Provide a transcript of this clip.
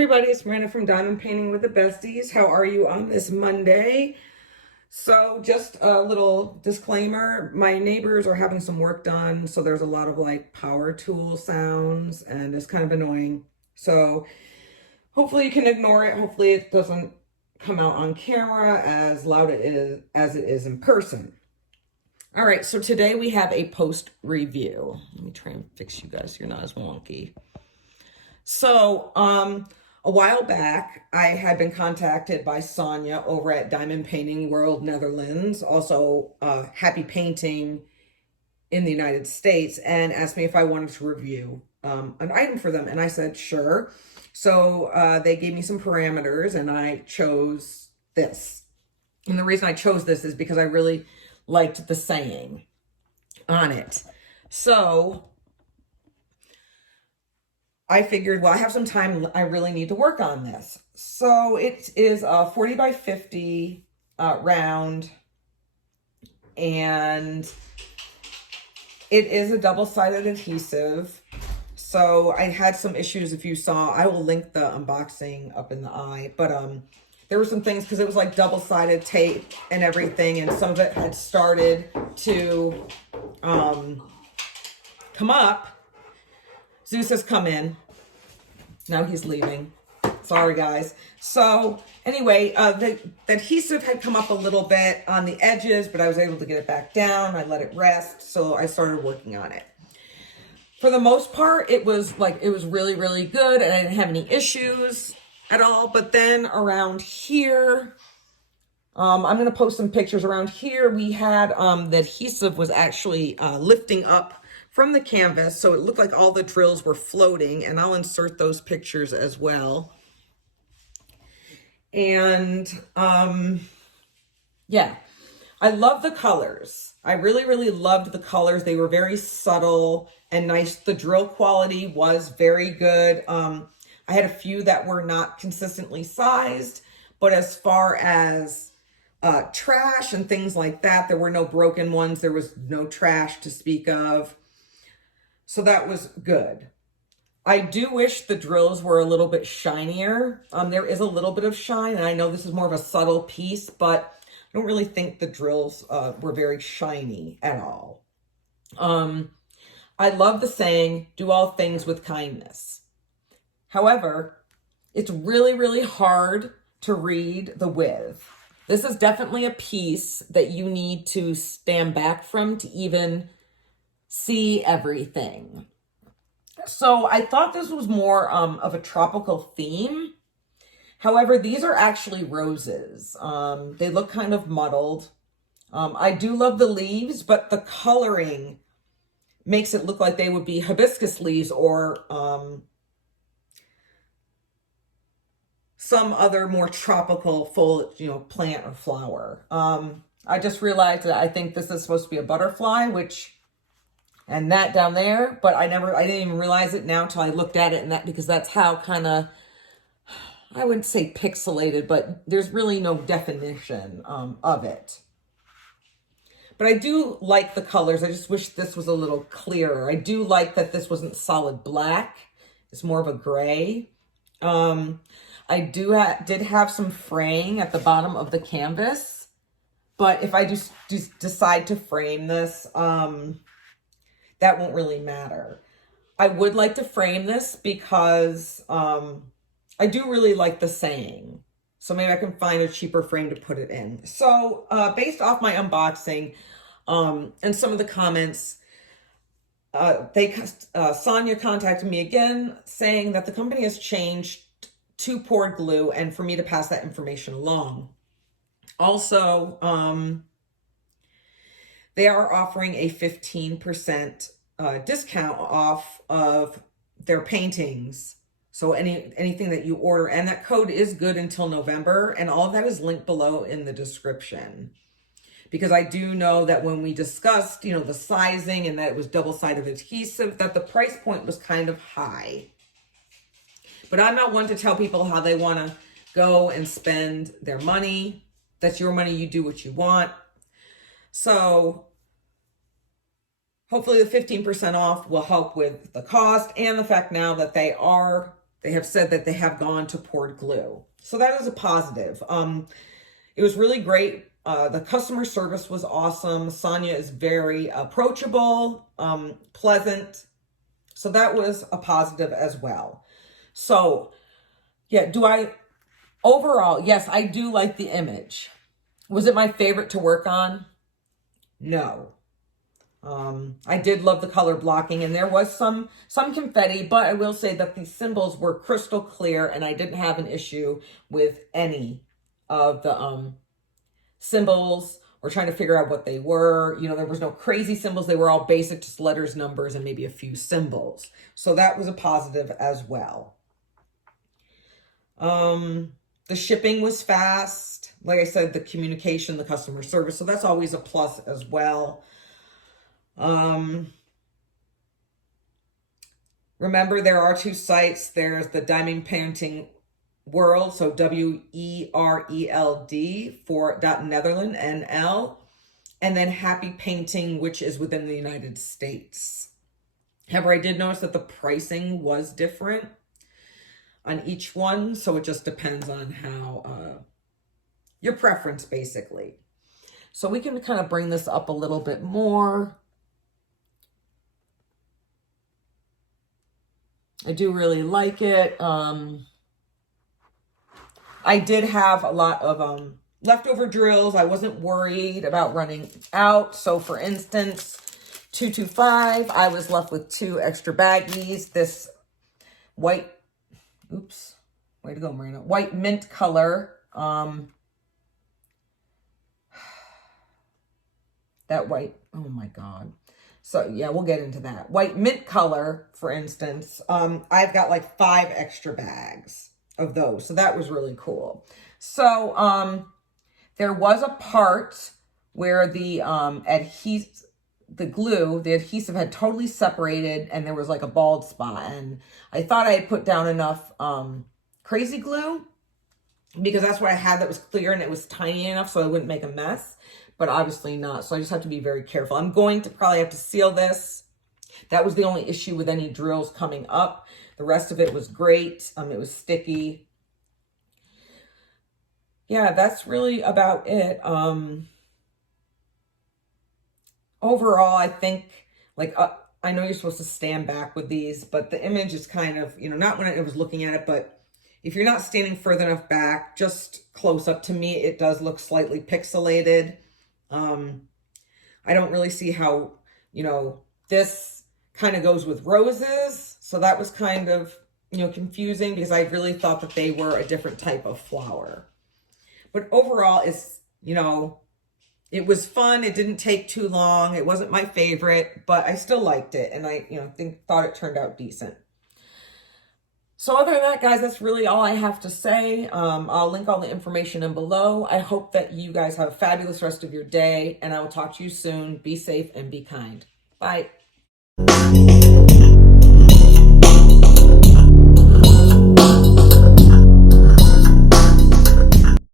everybody, it's Miranda from Diamond Painting with the Besties. How are you on this Monday? So just a little disclaimer, my neighbors are having some work done, so there's a lot of like power tool sounds and it's kind of annoying. So hopefully you can ignore it. Hopefully it doesn't come out on camera as loud as it is in person. All right, so today we have a post review. Let me try and fix you guys so you're not as wonky. So, a while back, I had been contacted by Sonia over at Diamond Painting Wereld, Netherlands, also Happy Painting in the United States, and asked me if I wanted to review an item for them. And I said, sure. So they gave me some parameters and I chose this. And the reason I chose this is because I really liked the saying on it. So I figured, well, I have some time. I really need to work on this. So it is a 40 by 50 round, and it is a double-sided adhesive. So I had some issues. If you saw, I will link the unboxing up in the eye, but there were some things because it was like double-sided tape and everything, and some of it had started to come up. Zeus has come in. Now he's leaving. Sorry, guys. So anyway, the adhesive had come up a little bit on the edges, but I was able to get it back down. I let it rest, so I started working on it. For the most part, it was really, really good, and I didn't have any issues at all. But then around here, I'm going to post some pictures. Around here, we had the adhesive was actually lifting up from the canvas, so it looked like all the drills were floating, and I'll insert those pictures as well. And yeah, I love the colors. I really, really loved the colors. They were very subtle and nice. The drill quality was very good. I had a few that were not consistently sized, but as far as trash and things like that, there were no broken ones. There was no trash to speak of. So that was good. I do wish the drills were a little bit shinier. There is a little bit of shine, and I know this is more of a subtle piece, but I don't really think the drills were very shiny at all. I love the saying, do all things with kindness. However, it's really, really hard to read the width. This is definitely a piece that you need to stand back from to even see everything. So I thought this was more of a tropical theme. However, these are actually roses. They look kind of muddled. I do love the leaves, but the coloring makes it look like they would be hibiscus leaves or some other more tropical foliage, plant or flower. I just realized that I think this is supposed to be a butterfly, and that down there, but I didn't even realize it now until I looked at it, and because that's how kind of, I wouldn't say pixelated, but there's really no definition of it. But I do like the colors. I just wish this was a little clearer. I do like that this wasn't solid black. It's more of a gray. I did have some fraying at the bottom of the canvas, but if I just decide to frame this, that won't really matter. I would like to frame this because I do really like the saying. So maybe I can find a cheaper frame to put it in. So based off my unboxing and some of the comments, Sonia contacted me again saying that the company has changed to poured glue and for me to pass that information along. Also, they are offering a 15% discount off of their paintings. So anything that you order, and that code is good until November, and all of that is linked below in the description. Because I do know that when we discussed, the sizing and that it was double-sided adhesive, that the price point was kind of high. But I'm not one to tell people how they want to go and spend their money. That's your money. You do what you want. So hopefully the 15% off will help with the cost and the fact now that they are they have said that they have gone to poured glue. So that is a positive. It was really great. The customer service was awesome. Sonia is very approachable, pleasant. So that was a positive as well. So yeah, overall, yes, I do like the image. Was it my favorite to work on? No. I did love the color blocking, and there was some confetti, but I will say that the symbols were crystal clear, and I didn't have an issue with any of the symbols or trying to figure out what they were. You know, there was no crazy symbols. They were all basic, just letters, numbers, and maybe a few symbols. So that was a positive as well. The shipping was fast. Like I said, the communication, the customer service. So that's always a plus as well. Remember, there are two sites. There's the Diamond Painting Wereld, so WERELD for Netherlands, NL, and then Happy Painting, which is within the United States. However, I did notice that the pricing was different on each one, so it just depends on how your preference, basically. So we can kind of bring this up a little bit more. I do really like it. I did have a lot of leftover drills. I wasn't worried about running out. So for instance, 225, I was left with 2 extra baggies. This white, oops, way to go, Marina. White mint color. That white, oh my God. So yeah, we'll get into that. White mint color, for instance, I've got like 5 extra bags of those. So that was really cool. So there was a part where the adhesive had totally separated, and there was like a bald spot. And I thought I had put down enough crazy glue, because that's what I had that was clear and it was tiny enough so I wouldn't make a mess. But obviously not. So I just have to be very careful. I'm going to probably have to seal this. That was the only issue with any drills coming up. The rest of it was great. It was sticky. Yeah, that's really about it. Overall, I think, like, I know you're supposed to stand back with these, but the image is kind of, you know, not when I was looking at it, but if you're not standing further enough back, just close up, to me, it does look slightly pixelated. I don't really see how, you know, this kind of goes with roses. So that was kind of, you know, confusing, because I really thought that they were a different type of flower. But overall, it's, you know, it was fun. It didn't take too long. It wasn't my favorite, but I still liked it. And I, you know, thought it turned out decent. So other than that, guys, that's really all I have to say. I'll link all the information in below. I hope that you guys have a fabulous rest of your day, and I will talk to you soon. Be safe and be kind. Bye.